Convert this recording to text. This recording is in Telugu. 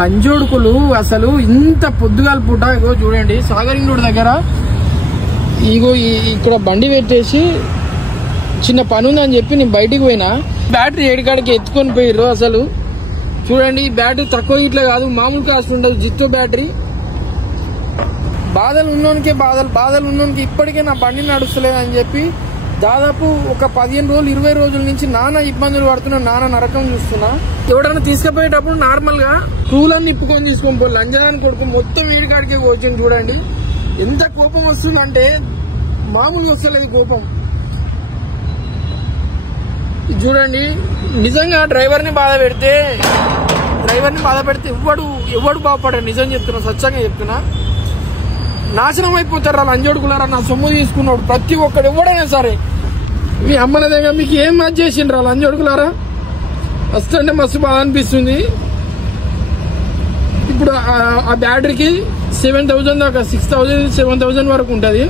లంజోడుకులు అసలు ఇంత పొద్దుగాల పూట ఇగో చూడండి సాగరింగుడి దగ్గర ఇగో ఇక్కడ బండి పెట్టేసి చిన్న పని ఉందని చెప్పి నేను బయటికి పోయినా బ్యాటరీ ఏడికాడికి ఎత్తుకొని పోయిర్రు. అసలు చూడండి బ్యాటరీ తక్కువ ఇట్లా కాదు, మామూలు కాస్ట్ ఉండదు. జిట్టో బ్యాటరీ. బాధలు ఉన్నోనికి ఇప్పటికే నా బండి నడుస్తలేదని చెప్పి దాదాపు ఒక 15 రోజులు 20 రోజుల నుంచి నానా ఇబ్బందులు పడుతున్నా, నానా నరకం చూస్తున్నా. ఎవడన్నా తీసుకుపోయేటప్పుడు నార్మల్ గా క్రూలన్నీ ఇప్పుకొని తీసుకొని పోయి లంజాన్ని కొడుకు మొత్తం వీడికాడికే కూర్చొని చూడండి ఎంత కోపం వస్తుందంటే మామూలుగా వస్తలేదు కోపం. చూడండి నిజంగా డ్రైవర్ని బాధ పెడితే ఎవడు బాగుపడారు. నిజం చెప్తున్నా, సత్యంగా చెప్తున్నా. నాశనం అయిపోతారా లంజోడుకులారా. నా సొమ్ము తీసుకున్నాడు ప్రతి ఒక్కడు ఎవడైనా సరే. మీ అమ్మల దగ్గర మీకు ఏం మ్యాచ్ చేసిండ్రా లంజోడుకులారా. ఫస్ట్ అంటే మస్తు బాధ అనిపిస్తుంది. ఇప్పుడు ఆ బ్యాటరీకి 7,000 దాకా 6,000 7,000 వరకు ఉంటుంది.